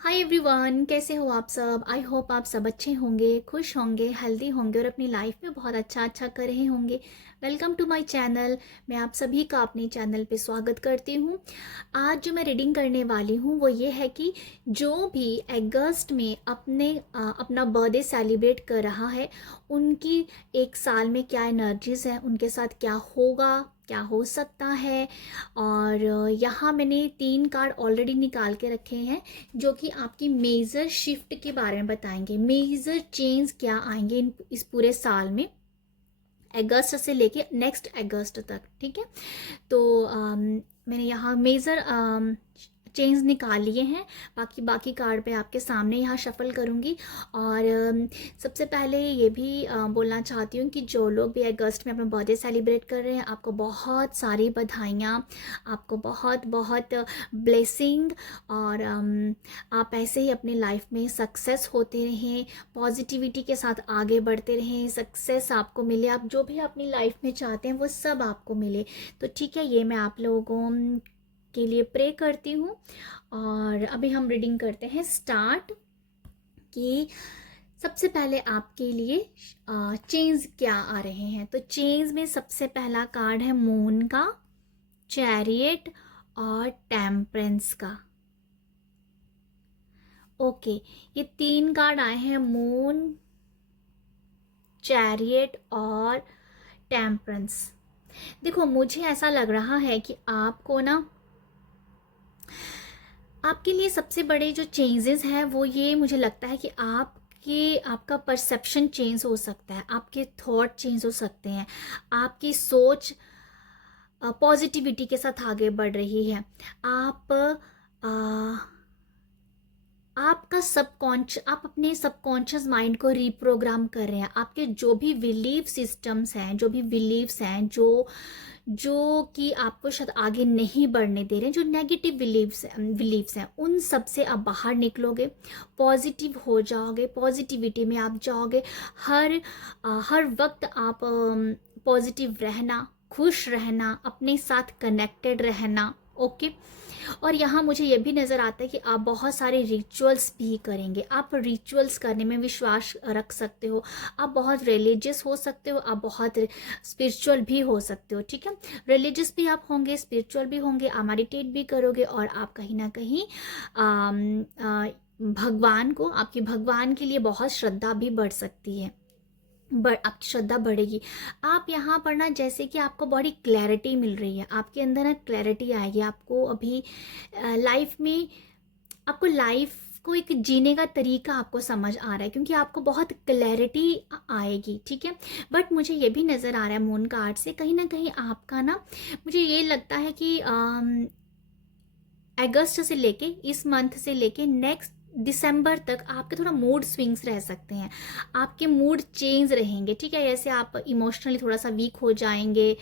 Hi everyone, कैसे हो आप सब। आई होप आप सब अच्छे होंगे, खुश होंगे, हेल्दी होंगे और अपनी लाइफ में बहुत अच्छा कर रहे होंगे। Welcome to my channel. मैं आप सभी का अपने चैनल पे स्वागत करती हूँ। आज जो मैं रीडिंग करने वाली हूँ वो ये है कि जो भी अगस्त में अपना बर्थडे सेलिब्रेट कर रहा है, उनकी एक साल में क्या एनर्जीज हैं, उनके साथ क्या होगा, क्या हो सकता है। और यहाँ मैंने 3 कार्ड ऑलरेडी निकाल के रखे हैं जो कि आपकी मेजर शिफ्ट के बारे में बताएंगे। मेजर चेंज क्या आएंगे इस पूरे साल में, अगस्त से लेके नेक्स्ट अगस्त तक। ठीक है, तो मैंने यहाँ मेजर चेंज निकाल लिए हैं। बाकी बाकी कार्ड पे आपके सामने यहाँ शफल करूँगी। और सबसे पहले ये भी बोलना चाहती हूँ कि जो लोग भी अगस्त में अपना बर्थडे सेलिब्रेट कर रहे हैं, आपको बहुत सारी बधाइयाँ, आपको बहुत बहुत ब्लेसिंग। और आप ऐसे ही अपनी लाइफ में सक्सेस होते रहें, पॉजिटिविटी के साथ आगे बढ़ते रहें, सक्सेस आपको मिले, आप जो भी अपनी लाइफ में चाहते हैं वो सब आपको मिले। तो ठीक है, ये मैं आप लोगों के लिए प्रे करती हूँ। और अभी हम रीडिंग करते हैं स्टार्ट। कि सबसे पहले आपके लिए चेंज क्या आ रहे हैं। तो चेंज में सबसे पहला कार्ड है मून का, चैरियट और टेम्परेंस का। ओके, ये 3 कार्ड आए हैं, मून, चैरियट और टेम्परेंस। देखो, मुझे ऐसा लग रहा है कि आपको ना, आपके लिए सबसे बड़े जो चेंजेस हैं वो ये मुझे लगता है कि आपका परसेप्शन चेंज हो सकता है, आपके थॉट चेंज हो सकते हैं, आपकी सोच पॉजिटिविटी के साथ आगे बढ़ रही है। आप अपने सबकॉन्शियस माइंड को रिप्रोग्राम कर रहे हैं। आपके जो भी बिलीफ सिस्टम्स हैं, जो भी बिलीव्स हैं, जो कि आपको शायद आगे नहीं बढ़ने दे रहे हैं, जो नेगेटिव बिलीव्स हैं, उन सब से आप बाहर निकलोगे, पॉजिटिव हो जाओगे, पॉजिटिविटी में आप जाओगे। हर वक्त आप पॉजिटिव रहना, खुश रहना, अपने साथ कनेक्टेड रहना। ओके। और यहाँ मुझे ये भी नज़र आता है कि आप बहुत सारे रिचुअल्स भी करेंगे। आप रिचुअल्स करने में विश्वास रख सकते हो, आप बहुत रिलीजियस हो सकते हो, आप बहुत स्पिरिचुअल भी हो सकते हो। ठीक है, रिलीजियस भी आप होंगे, स्पिरिचुअल भी होंगे, आप मेडिटेट भी करोगे और आप कहीं ना कहीं भगवान को, आपकी भगवान के लिए बहुत श्रद्धा भी बढ़ सकती है, आपकी श्रद्धा बढ़ेगी। आप यहाँ पर ना, जैसे कि आपको बड़ी क्लैरिटी मिल रही है, आपके अंदर ना क्लैरिटी आएगी। आपको अभी लाइफ में, आपको लाइफ को एक जीने का तरीका आपको समझ आ रहा है, क्योंकि आपको बहुत क्लैरिटी आएगी। ठीक है, बट मुझे ये भी नज़र आ रहा है मून कार्ड से, कहीं ना कहीं आपका ना, मुझे ये लगता है कि अगस्त से लेके, इस मंथ से लेके नेक्स्ट दिसंबर तक आपके थोड़ा मूड स्विंग्स रह सकते हैं, आपके मूड चेंज रहेंगे। ठीक है, जैसे आप इमोशनली थोड़ा सा वीक हो जाएंगे,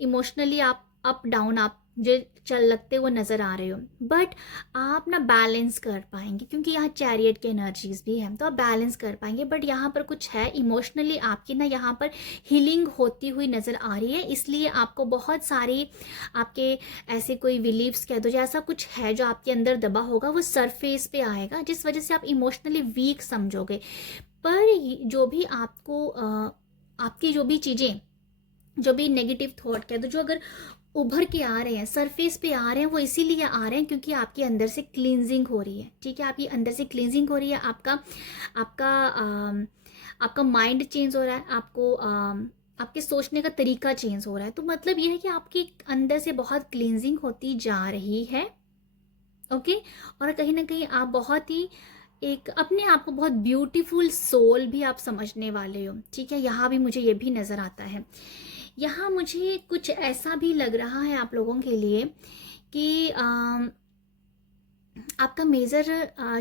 इमोशनली आप अप डाउन आप जो चल लगते वो नज़र आ रहे हो, बट आप ना बैलेंस कर पाएंगे, क्योंकि यहाँ चैरियट की एनर्जीज भी हैं, तो आप बैलेंस कर पाएंगे। बट यहाँ पर कुछ है, इमोशनली आपकी ना यहाँ पर हीलिंग होती हुई नज़र आ रही है, इसलिए आपको बहुत सारी आपके ऐसे कोई बिलीव्स कह दो, जैसा कुछ है जो आपके अंदर दबा होगा, वो सरफेस पे आएगा, जिस वजह से आप इमोशनली वीक समझोगे। पर जो भी आपको आपकी जो भी चीज़ें, जो भी नेगेटिव थॉट कह दो, जो अगर उभर के आ रहे हैं, सरफेस पे आ रहे हैं, वो इसीलिए आ रहे हैं क्योंकि आपके अंदर से क्लींजिंग हो रही है। ठीक है, आपकी अंदर से क्लींजिंग हो रही है, आपका आपका माइंड चेंज हो रहा है, आपके सोचने का तरीका चेंज हो रहा है। तो मतलब ये है कि आपके अंदर से बहुत क्लींजिंग होती जा रही है। ओके, और कहीं ना कहीं आप बहुत ही एक अपने आप को बहुत ब्यूटीफुल सोल भी आप समझने वाले हो। ठीक है, यहाँ भी मुझे ये भी नज़र आता है। यहाँ मुझे कुछ ऐसा भी लग रहा है आप लोगों के लिए कि आपका मेजर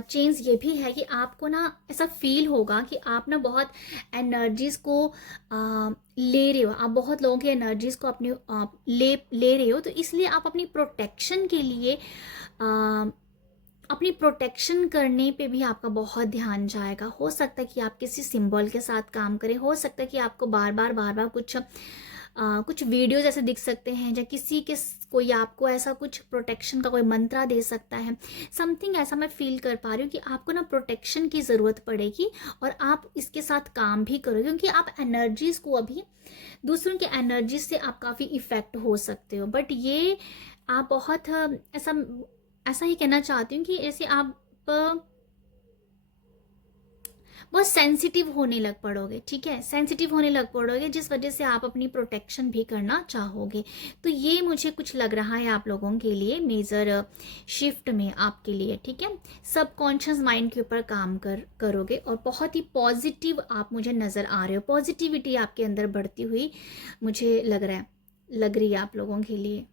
चेंज ये भी है कि आपको ना ऐसा फील होगा कि आप ना बहुत एनर्जीज को ले रहे हो, आप बहुत लोगों की एनर्जीज को अपने ले रहे हो, तो इसलिए आप अपनी प्रोटेक्शन के लिए अपनी प्रोटेक्शन करने पे भी आपका बहुत ध्यान जाएगा। हो सकता है कि आप किसी सिंबल के साथ काम करें, हो सकता है कि आपको बार बार कुछ कुछ वीडियोज़ ऐसे दिख सकते हैं, या किसी के कोई आपको ऐसा कुछ प्रोटेक्शन का कोई मंत्रा दे सकता है। समथिंग ऐसा मैं फील कर पा रही हूँ कि आपको ना प्रोटेक्शन की ज़रूरत पड़ेगी, और आप इसके साथ काम भी करोगे, क्योंकि आप एनर्जीज़ को अभी दूसरों की एनर्जी से आप काफ़ी इफ़ेक्ट हो सकते हो। बट ये आप बहुत ऐसा ऐसा ही कहना चाहती हूँ कि ऐसे आप बहुत सेंसिटिव होने लग पड़ोगे, ठीक है, सेंसिटिव होने लग पड़ोगे, जिस वजह से आप अपनी प्रोटेक्शन भी करना चाहोगे। तो ये मुझे कुछ लग रहा है आप लोगों के लिए मेजर शिफ्ट में आपके लिए, ठीक है। सबकॉन्शियस माइंड के ऊपर काम करोगे, और बहुत ही पॉजिटिव आप मुझे नज़र आ रहे हो, पॉजिटिविटी आपके अंदर बढ़ती हुई मुझे लग रही है आप लोगों के लिए।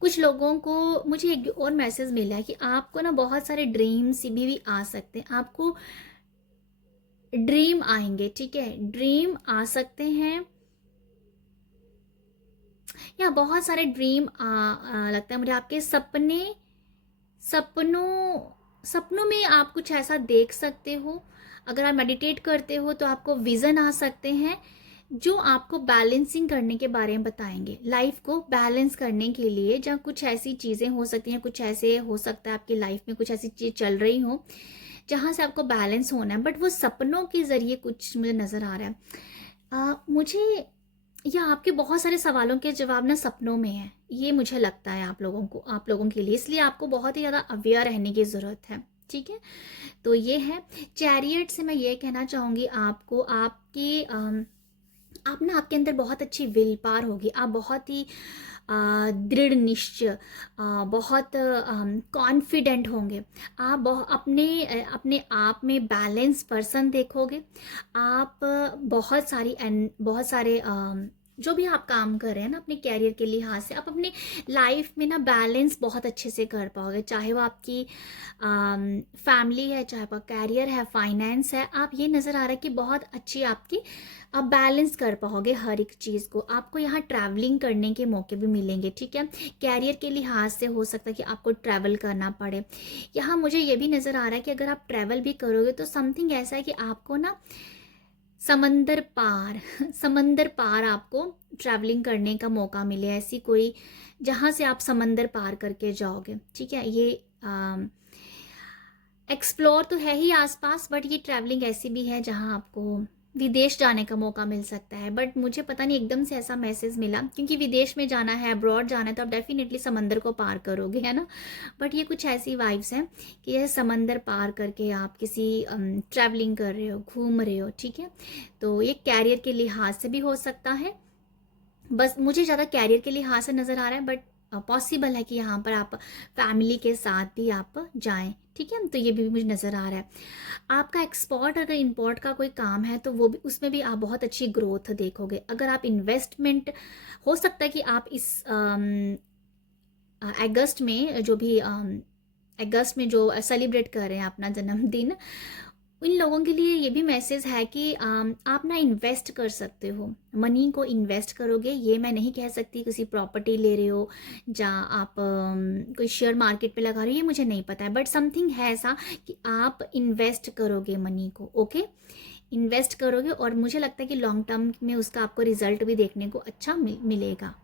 कुछ लोगों को मुझे एक और मैसेज मिला है कि आपको ना बहुत सारे ड्रीम्स भी आ सकते हैं, आपको ड्रीम आएंगे, ठीक है, ड्रीम आ सकते हैं, या बहुत सारे ड्रीम लगता है मुझे। आपके सपनों में आप कुछ ऐसा देख सकते हो। अगर आप मेडिटेट करते हो तो आपको विजन आ सकते हैं, जो आपको बैलेंसिंग करने के बारे में बताएंगे, लाइफ को बैलेंस करने के लिए। जहाँ कुछ ऐसी चीज़ें हो सकती हैं, कुछ ऐसे हो सकता है आपकी लाइफ में कुछ ऐसी चीज़ चल रही हो जहाँ से आपको बैलेंस होना है, बट वो सपनों के ज़रिए कुछ मुझे नज़र आ रहा है। मुझे या आपके बहुत सारे सवालों के जवाब ना सपनों में है, ये मुझे लगता है आप लोगों के लिए। इसलिए आपको बहुत ही ज़्यादा अवेयर रहने की ज़रूरत है, ठीक है। तो ये है चैरियट से मैं ये कहना चाहूँगी आपको, आप ना आपके अंदर बहुत अच्छी विल पावर होगी, आप बहुत ही दृढ़ निश्चय, बहुत कॉन्फिडेंट होंगे, आप अपने आप में बैलेंस पर्सन देखोगे। आप बहुत सारे जो भी आप काम कर रहे हैं ना अपने कैरियर के लिहाज से, आप अपने लाइफ में ना बैलेंस बहुत अच्छे से कर पाओगे, चाहे वो आपकी फैमिली है, चाहे वो कैरियर है, फाइनेंस है। आप ये नज़र आ रहा है कि बहुत अच्छी आपकी आप बैलेंस कर पाओगे हर एक चीज़ को। आपको यहाँ ट्रैवलिंग करने के मौके भी मिलेंगे, ठीक है। कैरियर के लिहाज से हो सकता है कि आपको ट्रैवल करना पड़े। यहाँ मुझे ये भी नज़र आ रहा है कि अगर आप ट्रैवल भी करोगे तो समथिंग ऐसा है कि आपको ना समंदर पार समंदर पार आपको ट्रैवलिंग करने का मौका मिले, ऐसी कोई जहाँ से आप समंदर पार करके जाओगे, ठीक है। ये एक्सप्लोर तो है ही आसपास, बट ये ट्रैवलिंग ऐसी भी है जहाँ आपको विदेश जाने का मौका मिल सकता है। बट मुझे पता नहीं एकदम से ऐसा मैसेज मिला, क्योंकि विदेश में जाना है, अब्रॉड जाना है, तो आप डेफिनेटली समंदर को पार करोगे, है ना। बट ये कुछ ऐसी वाइब्स हैं कि यह समंदर पार करके आप किसी ट्रैवलिंग कर रहे हो, घूम रहे हो, ठीक है। तो ये कैरियर के लिहाज से भी हो सकता है, बस मुझे ज़्यादा कैरियर के लिहाज से नज़र आ रहा है, बट पॉसिबल है कि यहाँ पर आप फैमिली के साथ भी आप जाएं, ठीक है। तो ये भी मुझे नज़र आ रहा है। आपका एक्सपोर्ट अगर इंपोर्ट का कोई काम है तो वो भी, उसमें भी आप बहुत अच्छी ग्रोथ देखोगे। अगर आप इन्वेस्टमेंट, हो सकता है कि आप इस अगस्त में अगस्त में जो सेलिब्रेट कर रहे हैं अपना जन्मदिन, इन लोगों के लिए ये भी मैसेज है कि आप ना इन्वेस्ट कर सकते हो, मनी को इन्वेस्ट करोगे। ये मैं नहीं कह सकती किसी प्रॉपर्टी ले रहे हो, या आप कोई शेयर मार्केट पे लगा रहे हो, ये मुझे नहीं पता है, बट समथिंग है ऐसा कि आप इन्वेस्ट करोगे मनी को, ओके, इन्वेस्ट करोगे, और मुझे लगता है कि लॉन्ग टर्म में उसका आपको रिजल्ट भी देखने को अच्छा मिलेगा।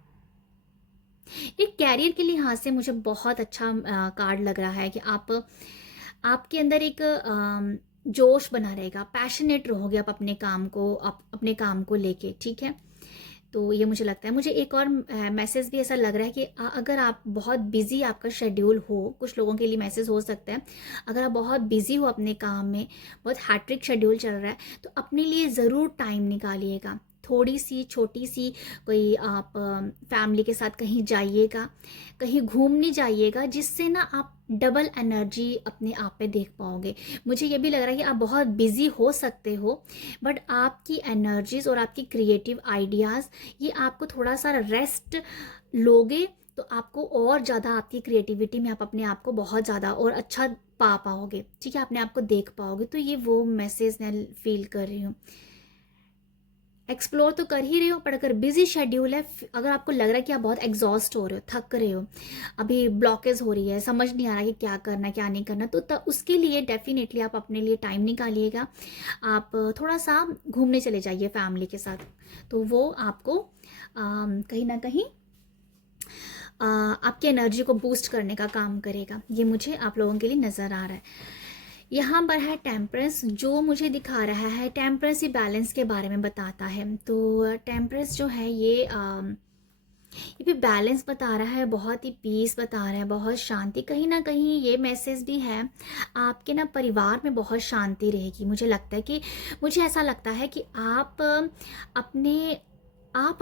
एक कैरियर के लिहाज से मुझे बहुत अच्छा कार्ड लग रहा है कि आपके अंदर एक जोश बना रहेगा, पैशनेट रहोगे आप अपने काम को लेके, ठीक है। तो ये मुझे लगता है। मुझे एक और मैसेज भी ऐसा लग रहा है कि अगर आप बहुत बिजी आपका शेड्यूल हो, कुछ लोगों के लिए मैसेज हो सकता है, अगर आप बहुत बिजी हो अपने काम में, बहुत हैट्रिक शेड्यूल चल रहा है, तो अपने लिए ज़रूर टाइम निकालिएगा। थोड़ी सी छोटी सी कोई आप फैमिली के साथ कहीं जाइएगा, कहीं घूमने जाइएगा, जिससे ना आप डबल एनर्जी अपने आप पे देख पाओगे। मुझे ये भी लग रहा है कि आप बहुत बिजी हो सकते हो, बट आपकी एनर्जीज और आपकी क्रिएटिव आइडियाज़, ये आपको थोड़ा सा रेस्ट लोगे तो आपको और ज़्यादा आपकी क्रिएटिविटी में आप अपने आप को बहुत ज़्यादा और अच्छा पा पाओगे, ठीक है, अपने आप को देख पाओगे। तो ये वो मैसेज मैं फील कर रही हूँ। एक्सप्लोर तो कर ही रहे हो, पर अगर बिजी शेड्यूल है, अगर आपको लग रहा है कि आप बहुत एग्जॉस्ट हो रहे हो, थक रहे हो, अभी ब्लॉकेज हो रही है, समझ नहीं आ रहा कि क्या करना क्या नहीं करना, तो उसके लिए डेफिनेटली आप अपने लिए टाइम निकालिएगा। आप थोड़ा सा घूमने चले जाइए फैमिली के साथ, तो वो आपको कहीं ना कहीं आपकी एनर्जी को बूस्ट करने का काम करेगा। ये मुझे आप लोगों के लिए नज़र आ रहा है। यहाँ पर है टेम्परेंस, जो मुझे दिखा रहा है टेम्परेंस ही बैलेंस के बारे में बताता है। तो टेम्परेंस जो है ये भी बैलेंस बता रहा है, बहुत ही पीस बता रहा है, बहुत शांति। कहीं ना कहीं ये मैसेज भी है आपके ना परिवार में बहुत शांति रहेगी। मुझे लगता है कि मुझे ऐसा लगता है कि आप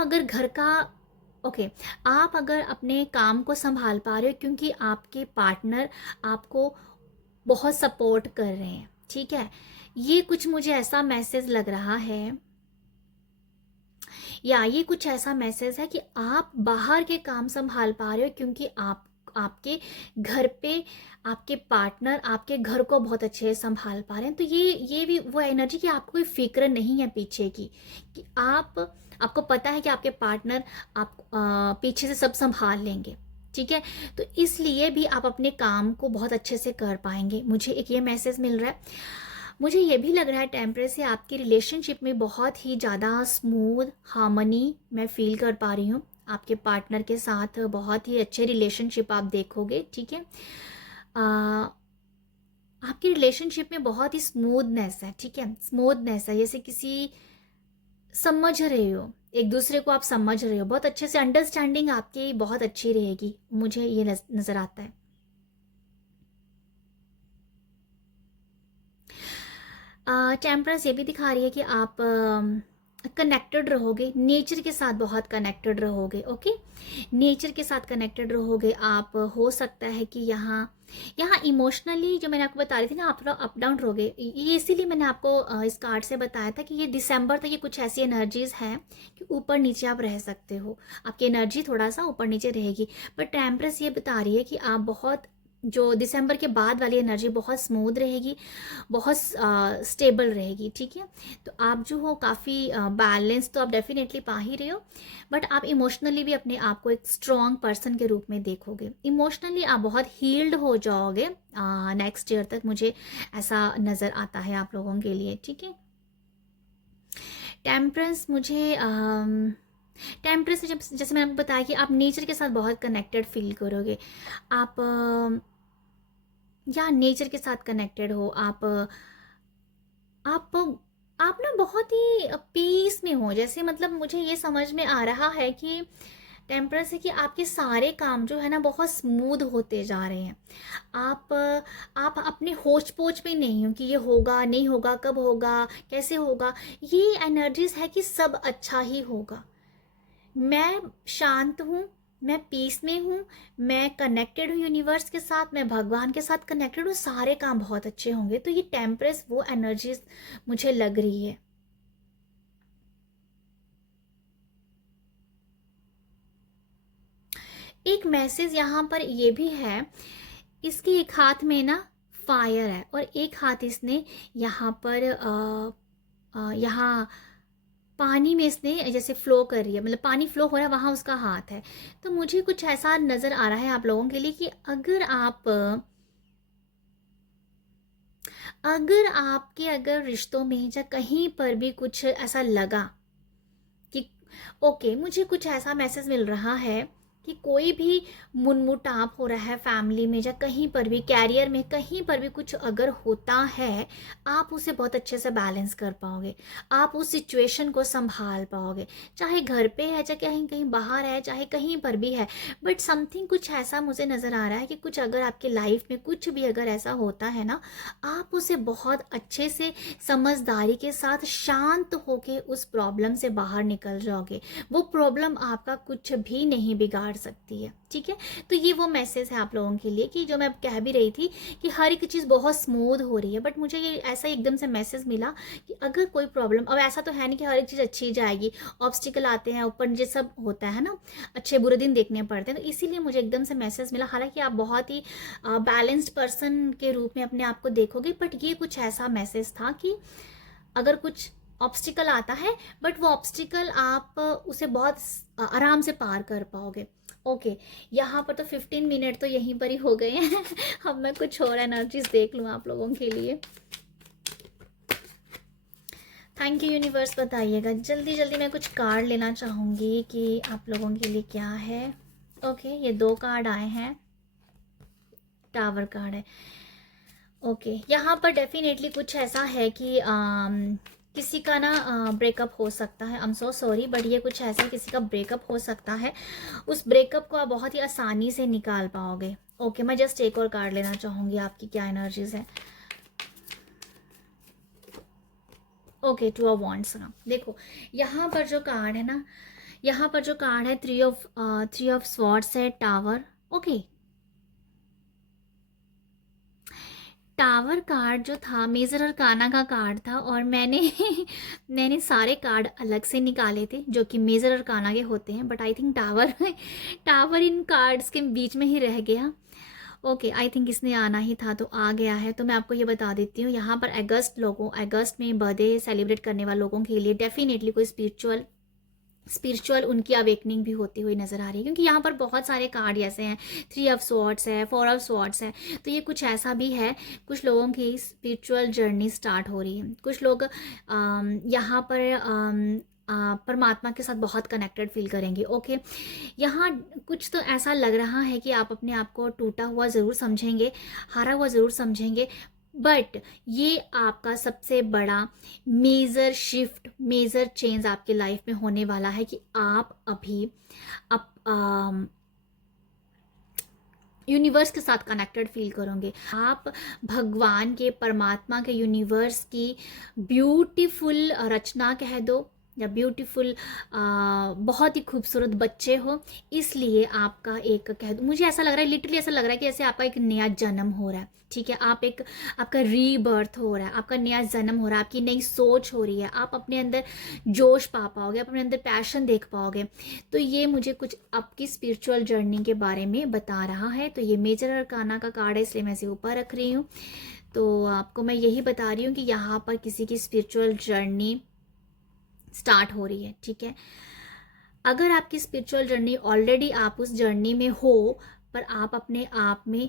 अगर घर का ओके आप अगर अपने काम को संभाल पा रहे हो क्योंकि आपके पार्टनर आपको बहुत सपोर्ट कर रहे हैं, ठीक है। ये कुछ मुझे ऐसा मैसेज लग रहा है, या ये कुछ ऐसा मैसेज है कि आप बाहर के काम संभाल पा रहे हो क्योंकि आपके घर पे आपके पार्टनर आपके घर को बहुत अच्छे से संभाल पा रहे हैं। तो ये भी वो एनर्जी कि आपको कोई फिक्र नहीं है पीछे की, कि आपको पता है कि आपके पार्टनर आप पीछे से सब संभाल लेंगे, ठीक है। तो इसलिए भी आप अपने काम को बहुत अच्छे से कर पाएंगे। मुझे एक ये मैसेज मिल रहा है। मुझे ये भी लग रहा है टेम्परेंस से आपकी रिलेशनशिप में बहुत ही ज़्यादा स्मूथ हार्मनी मैं फील कर पा रही हूँ। आपके पार्टनर के साथ बहुत ही अच्छे रिलेशनशिप आप देखोगे, ठीक है। आपकी रिलेशनशिप में बहुत ही स्मूथनेस है, ठीक है, स्मूथनेस है, जैसे किसी समझ रहे हो, एक दूसरे को आप समझ रहे हो बहुत अच्छे से, अंडरस्टैंडिंग आपकी बहुत अच्छी रहेगी, मुझे ये नज़र आता है। टेम्परेंस ये भी दिखा रही है कि आप कनेक्टेड रहोगे, नेचर के साथ बहुत कनेक्टेड रहोगे, ओके। नेचर के साथ कनेक्टेड रहोगे आप। हो सकता है कि यहाँ इमोशनली जो मैंने आपको बता रही थी ना, आप थोड़ा अप डाउन रहोगे। ये इसीलिए मैंने आपको इस कार्ड से बताया था कि ये दिसंबर तक ये कुछ ऐसी एनर्जीज हैं कि ऊपर नीचे आप रह सकते हो, आपकी एनर्जी थोड़ा सा ऊपर नीचे रहेगी। पर टेम्परेंस ये बता रही है कि आप बहुत, जो दिसंबर के बाद वाली एनर्जी बहुत स्मूथ रहेगी, बहुत स्टेबल रहेगी, ठीक है। तो आप जो हो काफ़ी बैलेंस तो आप डेफिनेटली पा ही रहे हो, बट आप इमोशनली भी अपने आप को एक स्ट्रॉन्ग पर्सन के रूप में देखोगे। इमोशनली आप बहुत हील्ड हो जाओगे नेक्स्ट ईयर तक, मुझे ऐसा नज़र आता है आप लोगों के लिए, ठीक है। टेम्परेंस मुझे टेम्परेंस जैसे मैंने आपको बताया कि आप नेचर के साथ बहुत कनेक्टेड फील करोगे। आप या नेचर के साथ कनेक्टेड हो, आप आप ना बहुत ही पीस में हो, जैसे मतलब मुझे ये समझ में आ रहा है कि टेम्परेंस है कि आपके सारे काम जो है ना बहुत स्मूथ होते जा रहे हैं। आप अपने होच पोच में नहीं हो कि ये होगा नहीं होगा, कब होगा, कैसे होगा। ये एनर्जीज है कि सब अच्छा ही होगा। मैं शांत हूँ, मैं पीस में हूँ, मैं कनेक्टेड हूँ यूनिवर्स के साथ, मैं भगवान के साथ कनेक्टेड हूँ, सारे काम बहुत अच्छे होंगे। तो ये टेम्परेंस वो एनर्जीज मुझे लग रही है। एक मैसेज यहाँ पर ये भी है, इसके एक हाथ में ना फायर है और एक हाथ इसने यहाँ पर यहाँ पानी में इसने जैसे फ्लो कर रही है, मतलब पानी फ्लो हो रहा है, वहाँ उसका हाथ है। तो मुझे कुछ ऐसा नज़र आ रहा है आप लोगों के लिए कि अगर रिश्तों में या कहीं पर भी कुछ ऐसा लगा कि ओके, मुझे कुछ ऐसा मैसेज मिल रहा है कि कोई भी मुनमुटाव हो रहा है फैमिली में या कहीं पर भी, कैरियर में कहीं पर भी कुछ अगर होता है, आप उसे बहुत अच्छे से बैलेंस कर पाओगे, आप उस सिचुएशन को संभाल पाओगे, चाहे घर पे है चाहे कहीं कहीं बाहर है, चाहे कहीं पर भी है। बट समथिंग कुछ ऐसा मुझे नज़र आ रहा है कि कुछ अगर आपके लाइफ में कुछ भी अगर ऐसा होता है ना, आप उसे बहुत अच्छे से समझदारी के साथ शांत होके उस प्रॉब्लम से बाहर निकल जाओगे। वो प्रॉब्लम आपका कुछ भी नहीं बिगाड़ सकती है, ठीक है। तो ये वो मैसेज है आप लोगों के लिए कि जो मैं कह भी रही थी कि हर एक चीज़ बहुत स्मूथ हो रही है, बट मुझे ये ऐसा एकदम से मैसेज मिला कि अगर कोई प्रॉब्लम, अब ऐसा तो है नहीं कि हर एक चीज़ अच्छी जाएगी, ऑब्स्टिकल आते हैं ऊपर नीचे सब होता है ना, अच्छे बुरे दिन देखने पड़ते हैं। तो इसीलिए मुझे एकदम से मैसेज मिला। हालांकि आप बहुत ही बैलेंस्ड पर्सन के रूप में अपने आप को देखोगे, बट ये कुछ ऐसा मैसेज था कि अगर कुछ ऑब्स्टिकल आता है, बट वो ऑब्स्टिकल आप उसे बहुत आराम से पार कर पाओगे। ओके, यहाँ पर तो 15 मिनट तो यहीं पर ही हो गए हैं। अब मैं कुछ और एनर्जीज देख लूँ आप लोगों के लिए। थैंक यू यूनिवर्स, बताइएगा जल्दी जल्दी। मैं कुछ कार्ड लेना चाहूँगी कि आप लोगों के लिए क्या है। ओके, ये 2 कार्ड आए हैं, टावर कार्ड है। ओके, यहाँ पर डेफिनेटली कुछ ऐसा है कि किसी का ना ब्रेकअप हो सकता है। I am so sorry, but ये कुछ ऐसा किसी का ब्रेकअप हो सकता है। उस ब्रेकअप को आप बहुत ही आसानी से निकाल पाओगे। ओके, मैं जस्ट एक और कार्ड लेना चाहूँगी, आपकी क्या एनर्जीज है। ओके, 2 ऑफ वॉन्ड्स ना, देखो यहाँ पर जो कार्ड है ना, यहाँ पर जो कार्ड है 3 ऑफ स्वॉर्ड्स है, टावर। ओके, टावर कार्ड जो था मेजर अरकाना का कार्ड था, और मैंने मैंने सारे कार्ड अलग से निकाले थे जो कि मेजर अरकाना के होते हैं, but I think tower tower in cards के बीच में ही रह गया। ओके, आई थिंक इसने आना ही था तो आ गया है। तो मैं आपको ये बता देती हूँ, यहाँ पर अगस्त में बर्थडे सेलिब्रेट करने वाले लोगों के लिए डेफिनेटली कोई स्पिरिचुअल उनकी अवेकनिंग भी होती हुई नज़र आ रही है, क्योंकि यहाँ पर बहुत सारे कार्ड ऐसे हैं, 3 ऑफ स्वॉर्ड्स है, 4 ऑफ स्वॉर्ड्स है। तो ये कुछ ऐसा भी है, कुछ लोगों की स्पिरिचुअल जर्नी स्टार्ट हो रही है। कुछ लोग यहाँ पर परमात्मा के साथ बहुत कनेक्टेड फील करेंगे। ओके, यहाँ कुछ तो ऐसा लग रहा है कि आप अपने आप को टूटा हुआ ज़रूर समझेंगे, हारा हुआ ज़रूर समझेंगे, बट ये आपका सबसे बड़ा मेजर शिफ्ट, मेजर चेंज आपके लाइफ में होने वाला है कि आप अभी यूनिवर्स के साथ कनेक्टेड फील करोगे। आप भगवान के, परमात्मा के, यूनिवर्स की ब्यूटीफुल रचना कह दो, या ब्यूटीफुल बहुत ही खूबसूरत बच्चे हो। इसलिए आपका एक कह दो, मुझे ऐसा लग रहा है, लिटरली ऐसा लग रहा है कि जैसे आपका एक नया जन्म हो रहा है। ठीक है, आपका रीबर्थ हो रहा है, आपका नया जन्म हो रहा है, आपकी नई सोच हो रही है, आप अपने अंदर जोश पा पाओगे, आप अपने अंदर पैशन देख पाओगे। तो ये मुझे कुछ आपकी स्पिरिचुअल जर्नी के बारे में बता रहा है। तो ये मेजर अरकाना का कार्ड है, इसलिए मैं इसे ऊपर रख रही हूँ। तो आपको मैं यही बता रही हूँ कि यहाँ पर किसी की स्पिरिचुअल जर्नी स्टार्ट हो रही है। ठीक है, अगर आपकी स्पिरिचुअल जर्नी ऑलरेडी आप उस जर्नी में हो, पर आप अपने आप में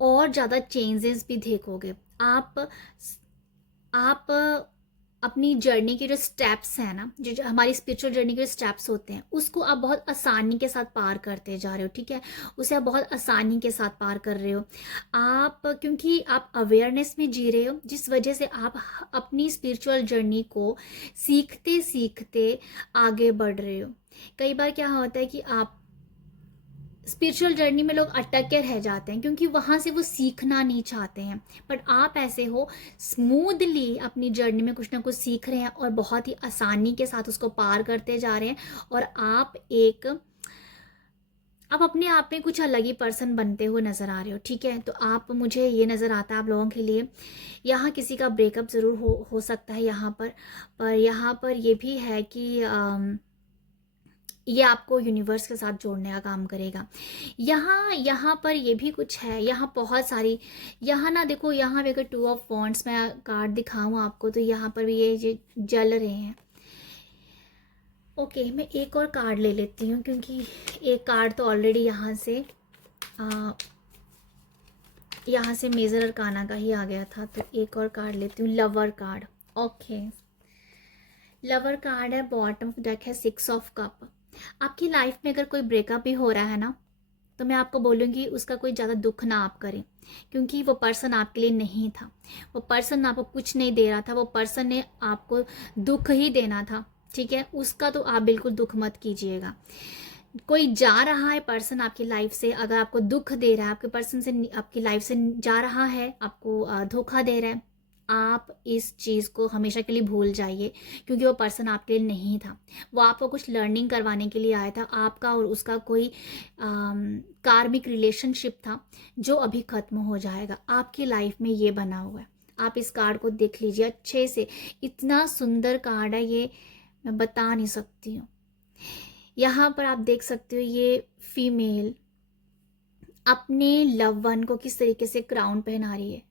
और ज़्यादा चेंजेस भी देखोगे। आप अपनी जर्नी के जो स्टेप्स हैं ना, जो हमारी स्पिरिचुअल जर्नी के जो स्टेप्स होते हैं, उसको आप बहुत आसानी के साथ पार करते जा रहे हो। ठीक है, उसे आप बहुत आसानी के साथ पार कर रहे हो आप, क्योंकि आप अवेयरनेस में जी रहे हो, जिस वजह से आप अपनी स्पिरिचुअल जर्नी को सीखते सीखते आगे बढ़ रहे हो। कई बार क्या होता है कि आप स्पिरिचुअल जर्नी में लोग अटक के रह जाते हैं, क्योंकि वहाँ से वो सीखना नहीं चाहते हैं। बट आप ऐसे हो, स्मूथली अपनी जर्नी में कुछ ना कुछ सीख रहे हैं और बहुत ही आसानी के साथ उसको पार करते जा रहे हैं, और आप अपने आप में कुछ अलग ही पर्सन बनते हुए नज़र आ रहे हो। ठीक है, तो आप, मुझे ये नज़र आता है आप लोगों के लिए यहाँ किसी का ब्रेकअप ज़रूर हो सकता है यहाँ पर यहाँ पर ये भी है कि ये आपको यूनिवर्स के साथ जोड़ने का काम करेगा। यहाँ पर ये भी कुछ है, यहाँ बहुत सारी, यहाँ ना देखो, यहाँ भी अगर 2 ऑफ वॉन्ड्स मैं कार्ड दिखाऊँ आपको, तो यहाँ पर भी ये जल रहे हैं। ओके, मैं एक और कार्ड ले लेती हूँ, क्योंकि एक कार्ड तो ऑलरेडी यहाँ से मेजर अरकाना का ही आ गया था, तो एक और कार्ड लेती हूँ, lover card. Okay, lover card है, बॉटम ऑफ डेक है 6 ऑफ कप। आपकी लाइफ में अगर कोई ब्रेकअप भी हो रहा है ना, तो मैं आपको बोलूँगी उसका कोई ज़्यादा दुख ना आप करें, क्योंकि वो पर्सन आपके लिए नहीं था। वो पर्सन आपको कुछ नहीं दे रहा था, वो पर्सन ने आपको दुख ही देना था। ठीक है, उसका तो आप बिल्कुल दुख मत कीजिएगा। कोई जा रहा है पर्सन आपकी लाइफ से, अगर आपको दुख दे रहा है, आपके पर्सन से आपकी लाइफ से जा रहा है, आपको धोखा दे रहा है, आप इस चीज़ को हमेशा के लिए भूल जाइए, क्योंकि वो पर्सन आपके लिए नहीं था। वो आपको कुछ लर्निंग करवाने के लिए आया था। आपका और उसका कोई कार्मिक रिलेशनशिप था जो अभी ख़त्म हो जाएगा। आपकी लाइफ में ये बना हुआ है। आप इस कार्ड को देख लीजिए अच्छे से, इतना सुंदर कार्ड है ये, मैं बता नहीं सकती हूँ। यहाँ पर आप देख सकते हो ये फीमेल अपने लव वन को किस तरीके से क्राउन पहना रही है।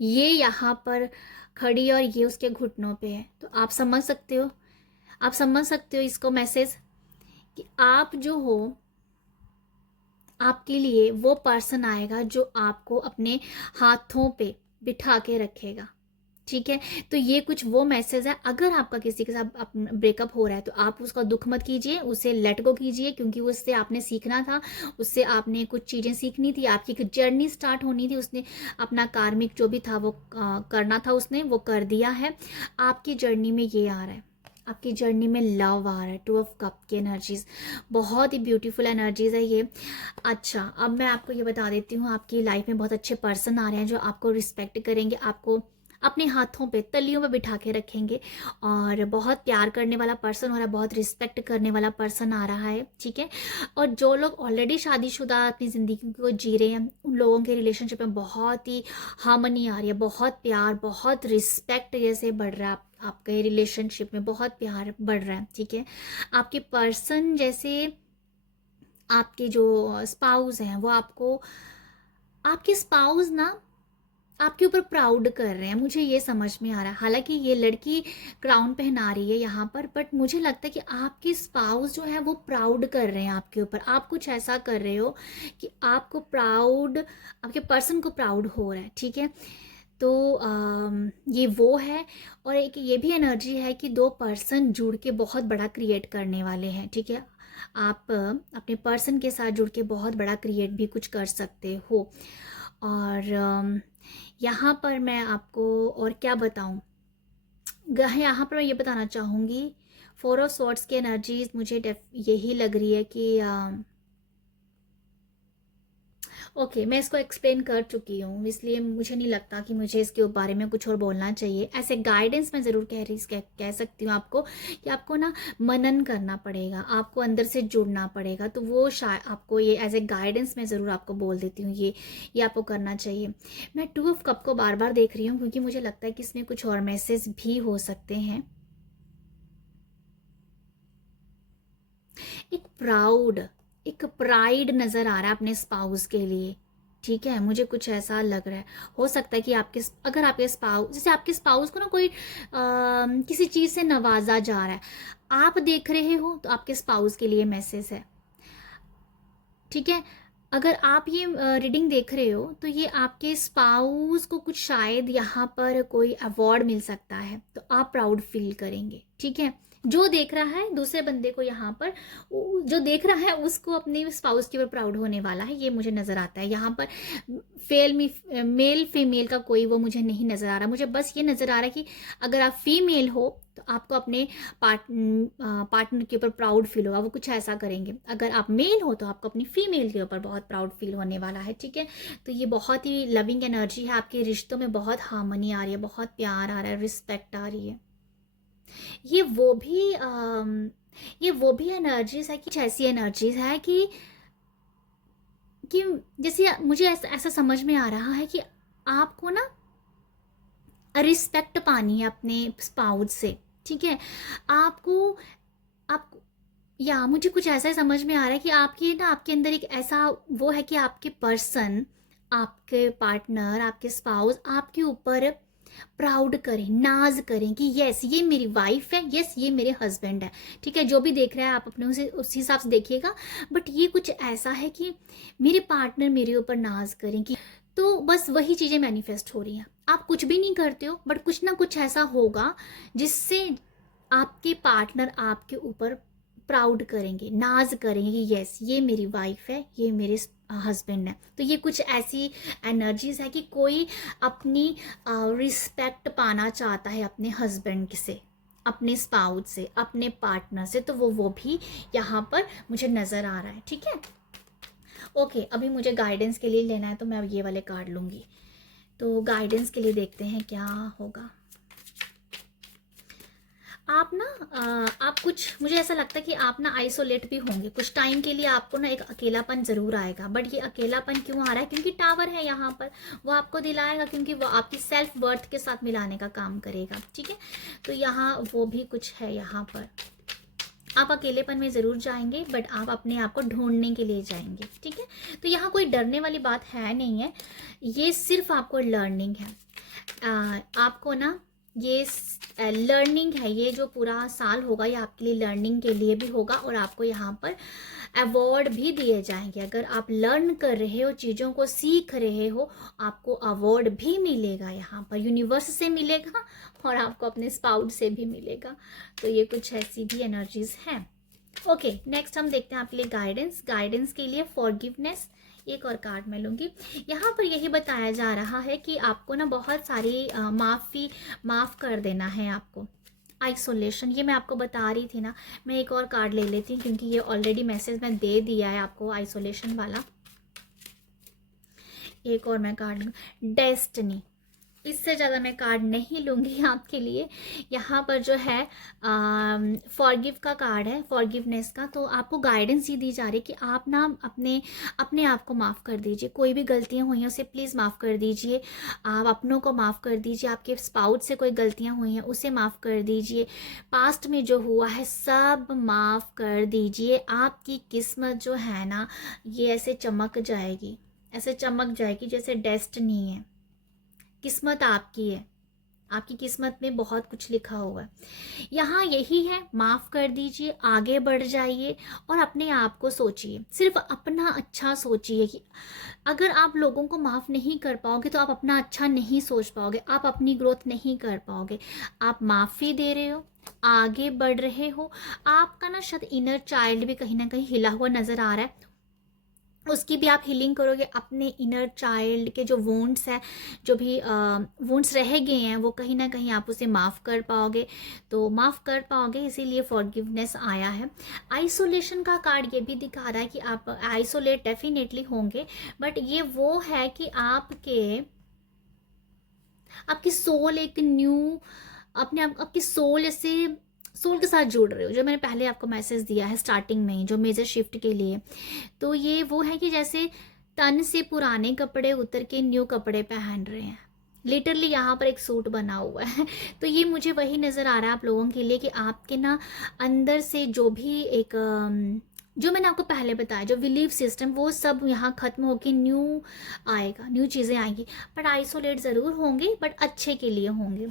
ये यहाँ पर खड़ी और ये उसके घुटनों पे है। तो आप समझ सकते हो, आप समझ सकते हो इसको मैसेज, कि आप जो हो, आपके लिए वो पर्सन आएगा जो आपको अपने हाथों पे बिठा के रखेगा। ठीक है, तो ये कुछ वो मैसेज है। अगर आपका किसी के साथ ब्रेकअप हो रहा है तो आप उसका दुख मत कीजिए, उसे लेट गो कीजिए, क्योंकि उससे आपने सीखना था, उससे आपने कुछ चीज़ें सीखनी थी, आपकी एक जर्नी स्टार्ट होनी थी। उसने अपना कार्मिक जो भी था वो करना था, उसने वो कर दिया है। आपकी जर्नी में ये आ रहा है, आपकी जर्नी में लव आ रहा है। 2 ऑफ कप की एनर्जीज बहुत ही ब्यूटीफुल एनर्जीज है ये। अच्छा, अब मैं आपको ये बता देती हूँ, आपकी लाइफ में बहुत अच्छे पर्सन आ रहे हैं जो आपको रिस्पेक्ट करेंगे, आपको अपने हाथों पे, तलियों पे बिठा के रखेंगे, और बहुत प्यार करने वाला पर्सन हो रहा है, बहुत रिस्पेक्ट करने वाला पर्सन आ रहा है। ठीक है, और जो लोग ऑलरेडी शादीशुदा अपनी ज़िंदगी को जी रहे हैं, उन लोगों के रिलेशनशिप में बहुत ही हार्मनी आ रही है, बहुत प्यार, बहुत रिस्पेक्ट जैसे बढ़ रहा है। आपके रिलेशनशिप में बहुत प्यार बढ़ रहा है। ठीक है, आपके पर्सन जैसे आपके जो स्पाउस हैं वो आपको, आपके स्पाउस ना आपके ऊपर प्राउड कर रहे हैं, मुझे ये समझ में आ रहा है। हालांकि ये लड़की क्राउन पहना रही है यहाँ पर, बट मुझे लगता है कि आपके स्पाउस जो है वो प्राउड कर रहे हैं आपके ऊपर। आप कुछ ऐसा कर रहे हो कि आपको प्राउड, आपके पर्सन को प्राउड हो रहा है। ठीक है, तो ये वो है। और एक ये भी एनर्जी है कि 2 पर्सन जुड़ के बहुत बड़ा क्रिएट करने वाले हैं। ठीक है, आप अपने पर्सन के साथ जुड़ के बहुत बड़ा क्रिएट भी कुछ कर सकते हो। और यहाँ पर मैं आपको और क्या बताऊँ, यहाँ पर मैं ये बताना चाहूँगी, 4 ऑफ स्वॉर्ड्स की एनर्जीज मुझे यही लग रही है कि ओके, मैं इसको एक्सप्लेन कर चुकी हूँ, इसलिए मुझे नहीं लगता कि मुझे इसके बारे में कुछ और बोलना चाहिए। ऐसे गाइडेंस मैं ज़रूर कह सकती हूँ आपको, कि आपको ना मनन करना पड़ेगा, आपको अंदर से जुड़ना पड़ेगा। तो वो शायद आपको ये एज ए गाइडेंस मैं ज़रूर आपको बोल देती हूँ, ये आपको करना चाहिए। मैं 2 ऑफ कप को बार बार देख रही हूँ, क्योंकि मुझे लगता है कि इसमें कुछ और मैसेज भी हो सकते हैं। एक प्राइड नज़र आ रहा है अपने स्पाउस के लिए। ठीक है, मुझे कुछ ऐसा लग रहा है। हो सकता है कि आपके, अगर आपके स्पाउस, जैसे आपके स्पाउस को ना कोई किसी चीज़ से नवाजा जा रहा है, आप देख रहे हो, तो आपके स्पाउस के लिए मैसेज है। ठीक है, अगर आप ये रीडिंग देख रहे हो तो ये आपके स्पाउस को कुछ शायद यहाँ पर कोई अवार्ड मिल सकता है, तो आप प्राउड फील करेंगे। ठीक है, जो देख रहा है दूसरे बंदे को, यहाँ पर जो देख रहा है उसको अपने स्पाउस के ऊपर प्राउड होने वाला है, ये मुझे नज़र आता है। यहाँ पर मेल फीमेल का कोई वो मुझे नहीं नज़र आ रहा, मुझे बस ये नज़र आ रहा है कि अगर आप फीमेल हो तो आपको अपने पार्टनर के ऊपर प्राउड फील होगा, वो कुछ ऐसा करेंगे। अगर आप मेल हो तो आपको अपनी फीमेल के ऊपर बहुत प्राउड फील होने वाला है। ठीक है, तो ये बहुत ही लविंग एनर्जी है, आपके रिश्तों में बहुत हार्मनी आ रही है, बहुत प्यार आ रहा है, रिस्पेक्ट आ रही है। ये वो भी ये वो भी एनर्जीज है, कि ऐसी एनर्जीज है कि जैसे मुझे ऐसा समझ में आ रहा है कि आपको ना रिस्पेक्ट पानी है अपने स्पाउस से। ठीक है, आपको आप या मुझे कुछ ऐसा ही समझ में आ रहा है कि आपकी ना, आपके अंदर एक ऐसा वो है कि आपके पर्सन, आपके पार्टनर, आपके स्पाउस आपके ऊपर प्राउड करें, नाज करें कि यस ये मेरी वाइफ है, यस ये मेरे हस्बैंड है। ठीक है, जो भी देख रहा है आप अपने उसे उस हिसाब से देखिएगा, बट ये कुछ ऐसा है कि मेरे पार्टनर मेरे ऊपर नाज करें कि, तो बस वही चीज़ें मैनिफेस्ट हो रही हैं। आप कुछ भी नहीं करते हो, बट कुछ ना कुछ ऐसा होगा जिससे आपके पार्टनर आपके ऊपर प्राउड करेंगे, नाज करेंगे कि यस ये मेरी वाइफ है, ये मेरे हस्बैंड है। तो ये कुछ ऐसी एनर्जीज है कि कोई अपनी रिस्पेक्ट पाना चाहता है अपने हस्बैंड से, अपने स्पाउस से, अपने पार्टनर से, तो वो भी यहाँ पर मुझे नज़र आ रहा है। ठीक है, ओके, अभी मुझे गाइडेंस के लिए लेना है तो मैं अब ये वाले कार्ड लूँगी। तो गाइडेंस के लिए देखते हैं क्या होगा। आप ना आप कुछ, मुझे ऐसा लगता है कि आप ना आइसोलेट भी होंगे कुछ टाइम के लिए, आपको ना एक अकेलापन ज़रूर आएगा। बट ये अकेलापन क्यों आ रहा है, क्योंकि टावर है यहाँ पर, वो आपको दिलाएगा, क्योंकि वो आपकी सेल्फ वर्थ के साथ मिलाने का काम करेगा। ठीक है, तो यहाँ वो भी कुछ है यहाँ पर। आप अकेलेपन में ज़रूर जाएंगे, बट आप अपने आप को ढूंढने के लिए जाएंगे, ठीक है। तो यहाँ कोई डरने वाली बात है नहीं है, ये सिर्फ आपको लर्निंग है। आपको ना ये लर्निंग है, ये जो पूरा साल होगा ये आपके लिए लर्निंग के लिए भी होगा, और आपको यहाँ पर अवार्ड भी दिए जाएंगे। अगर आप लर्न कर रहे हो, चीज़ों को सीख रहे हो, आपको अवार्ड भी मिलेगा, यहाँ पर यूनिवर्स से मिलेगा और आपको अपने स्पाउट से भी मिलेगा। तो ये कुछ ऐसी भी एनर्जीज हैं। ओके, नेक्स्ट हम देखते हैं आपके लिए गाइडेंस के लिए फॉरगिवनेस। एक और कार्ड मैं लूँगी। यहाँ पर यही बताया जा रहा है कि आपको ना बहुत सारी माफ़ कर देना है आपको। आइसोलेशन, ये मैं आपको बता रही थी ना। मैं एक और कार्ड ले लेती हूँ क्योंकि ये ऑलरेडी मैसेज मैं दे दिया है आपको आइसोलेशन वाला। एक और मैं कार्ड, डेस्टिनी। इससे ज़्यादा मैं कार्ड नहीं लूँगी आपके लिए। यहाँ पर जो है फॉरगिव का कार्ड है, फॉरगिवनेस का। तो आपको गाइडेंस ये दी जा रही है कि आप ना अपने आप को माफ़ कर दीजिए। कोई भी गलतियाँ हुई हैं उसे प्लीज़ माफ़ कर दीजिए। आप अपनों को माफ़ कर दीजिए। आपके स्पाउट से कोई गलतियाँ हुई हैं उसे माफ़ कर दीजिए। पास्ट में जो हुआ है सब माफ़ कर दीजिए। आपकी किस्मत जो है ना, ये ऐसे चमक जाएगी, ऐसे चमक जाएगी जैसे डेस्टिनी है। किस्मत आपकी है, आपकी किस्मत में बहुत कुछ लिखा हुआ है। यहाँ यही है, माफ़ कर दीजिए, आगे बढ़ जाइए और अपने आप को सोचिए, सिर्फ अपना अच्छा सोचिए। कि अगर आप लोगों को माफ़ नहीं कर पाओगे तो आप अपना अच्छा नहीं सोच पाओगे, आप अपनी ग्रोथ नहीं कर पाओगे। आप माफ़ी दे रहे हो, आगे बढ़ रहे हो। आपका ना शायद इनर चाइल्ड भी कहीं ना कहीं हिला हुआ नज़र आ रहा है, उसकी भी आप हीलिंग करोगे। अपने इनर चाइल्ड के जो वुंड्स हैं, जो भी वुंड्स रह गए हैं, वो कहीं ना कहीं आप उसे माफ़ कर पाओगे। तो माफ़ कर पाओगे, इसीलिए फॉरगिवनेस आया है। आइसोलेशन का कार्ड ये भी दिखा रहा है कि आप आइसोलेट डेफिनेटली होंगे, बट ये वो है कि आपकी सोल एक न्यू, आपकी सोल ऐसे सोल के साथ जुड़ रहे हो। जो मैंने पहले आपको मैसेज दिया है स्टार्टिंग में ही, जो मेजर शिफ्ट के लिए, तो ये वो है कि जैसे तन से पुराने कपड़े उतर के न्यू कपड़े पहन रहे हैं। लिटरली यहाँ पर एक सूट बना हुआ है। तो ये मुझे वही नज़र आ रहा है आप लोगों के लिए कि आपके ना अंदर से जो भी एक जो मैंने आपको पहले बताया, जो बिलीफ सिस्टम, वो सब यहाँ ख़त्म होके न्यू आएगा, न्यू चीज़ें आएंगी। बट आइसोलेट ज़रूर होंगे, बट अच्छे के लिए होंगे।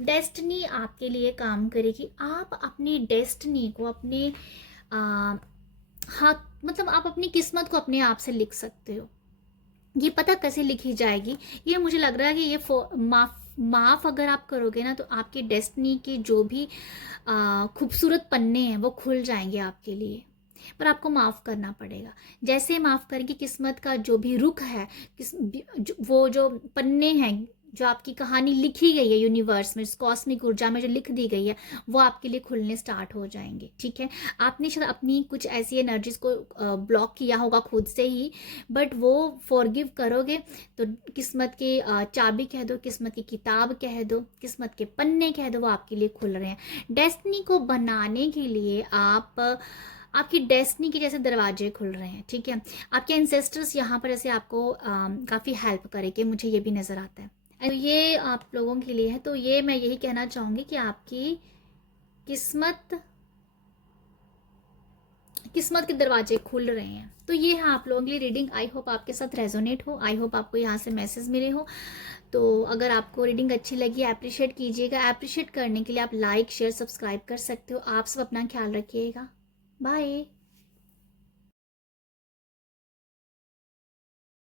डेस्टिनी आपके लिए काम करेगी। आप अपनी डेस्टिनी को अपने हाथ, मतलब आप अपनी किस्मत को अपने आप से लिख सकते हो। ये पता कैसे लिखी जाएगी, ये मुझे लग रहा है कि ये माफ़ अगर आप करोगे ना, तो आपकी डेस्टिनी की जो भी खूबसूरत पन्ने हैं वो खुल जाएंगे आपके लिए। पर आपको माफ़ करना पड़ेगा। जैसे माफ़ करेंगे, किस्मत का जो भी रुख है, वो जो पन्ने हैं, जो आपकी कहानी लिखी गई है यूनिवर्स में, कॉस्मिक ऊर्जा में जो लिख दी गई है, वो आपके लिए खुलने स्टार्ट हो जाएंगे, ठीक है। आपने शायद अपनी कुछ ऐसी एनर्जीज को ब्लॉक किया होगा खुद से ही, बट वो फॉरगिव करोगे तो किस्मत के चाबी कह दो, किस्मत की किताब कह दो, किस्मत के पन्ने कह दो, वो आपके लिए खुल रहे हैं। डेस्टिनी को बनाने के लिए आपकी डेस्टिनी के जैसे दरवाजे खुल रहे हैं, ठीक है। आपके एंसेस्टर्स यहाँ पर ऐसे आपको काफ़ी हेल्प करेंगे, मुझे ये भी नज़र आता है। तो ये आप लोगों के लिए है। तो ये मैं यही कहना चाहूँगी कि आपकी किस्मत के दरवाजे खुल रहे हैं। तो ये है आप लोगों के लिए रीडिंग। आई होप आपके साथ रेजोनेट हो, आई होप आपको यहाँ से मैसेज मिले हो। तो अगर आपको रीडिंग अच्छी लगी, अप्रिशिएट कीजिएगा। अप्रिशिएट करने के लिए आप लाइक, शेयर, सब्सक्राइब कर सकते हो। आप सब अपना ख्याल रखिएगा। बाय।